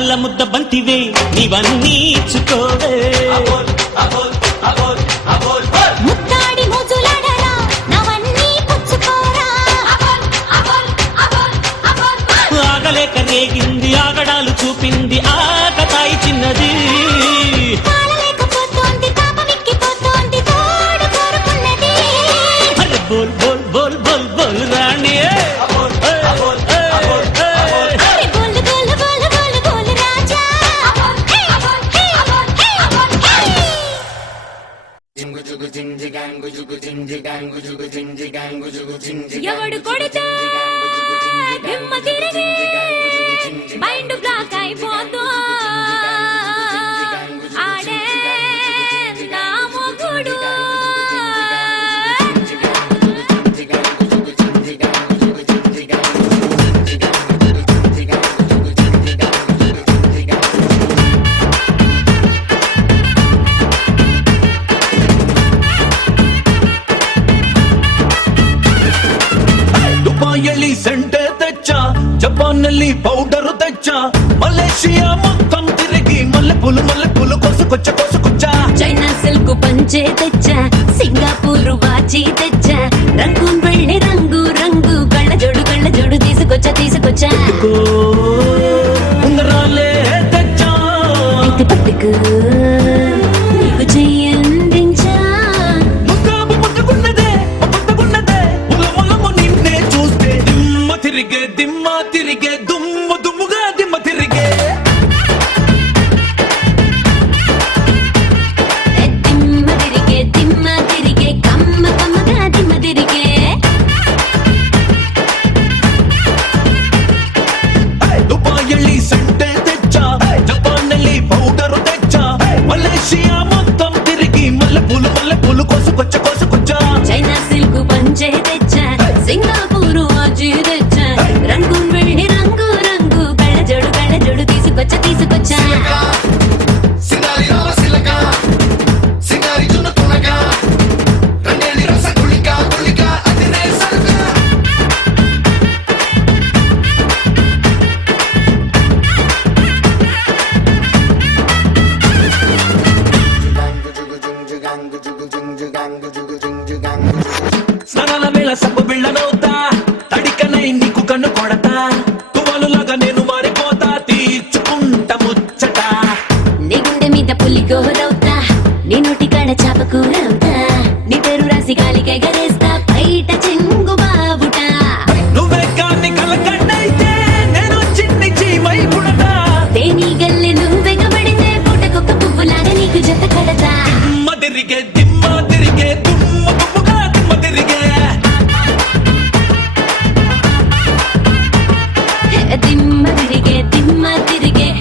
పాల ముద్ద బంతివే నీవన్నీ ఇచ్చుకోవే ముత్తాడి మోజులాడరా నవన్నీ పుచ్చుకోరా ఆగలేక రేగింది ఆగడాలు చూపింది ఆకతాయి చిన్నది తాళలేకపోతోంది తాపమిక్కిపోతోంది తోడు కోరుకున్నది అరే బోల్ బోల్ బోల్ బోల్ బోల్ రాణి అరే గోలు గోలు గోలు గోలు గోలు రాజా ఎవడు కొడితే దిమ్మ తిరిగి మైండ్ బ్లాక్ అయిపోతూ ఆడే నా మొగుడు ದುಬಾಯಲ್ಲಿ ಸೆಂಟೆ ತೆಚ್ಚ ಜಪಾನ್ನಲ್ಲಿ ಪೌಡರ್ ತೆಚ್ಚ ಮಲೇಷಿಯಾ మొత్తం తిరిగి మల్లెపూలు కోసుకొచ్చ చైనా సిల్క్ పంచే తెచ్చా సింగపూర్ వాచి తెచ్చా రంగూన్ వెళ్ళి రంగు రంగు కళ్ళ జోడు తీసుకొచ్చా ఉంగరాలే తెచ్చా పట్టుకు నీకు చెయ్యందించా ముద్దుగున్నదే ఉలములము నిన్నే చూస్తే దిమ్మ తిరిగే దుమ్ముగా దిమ్మ తిరిగే దిమ్మ తిరిగే కమ్మగా దిమ్మ తిరిగే దుబాయ్ సెంటే తెచ్చా జపాన్ನಲ್ಲಿ పౌడర్ తెచ్చా మలేషియా మొత్తం తిరిగి మల్లెపూలు కోసుకొచ్చా చైనా సిల్క్ పంచే తెచ్చా సింగపూర్ వాచి తెచ్చా రంగూన్ వెళ్ళి రంగు రంగు కళ్ళ జోడు తీసుకొచ్చా సింగారి రామ సిలక సింగారి జున తునక రంగేలి రస గుళిక అదిరే సరుక జుగు జుగు జుగు జుగు జుగు జుగు జుగు జుగు జుగు జుగు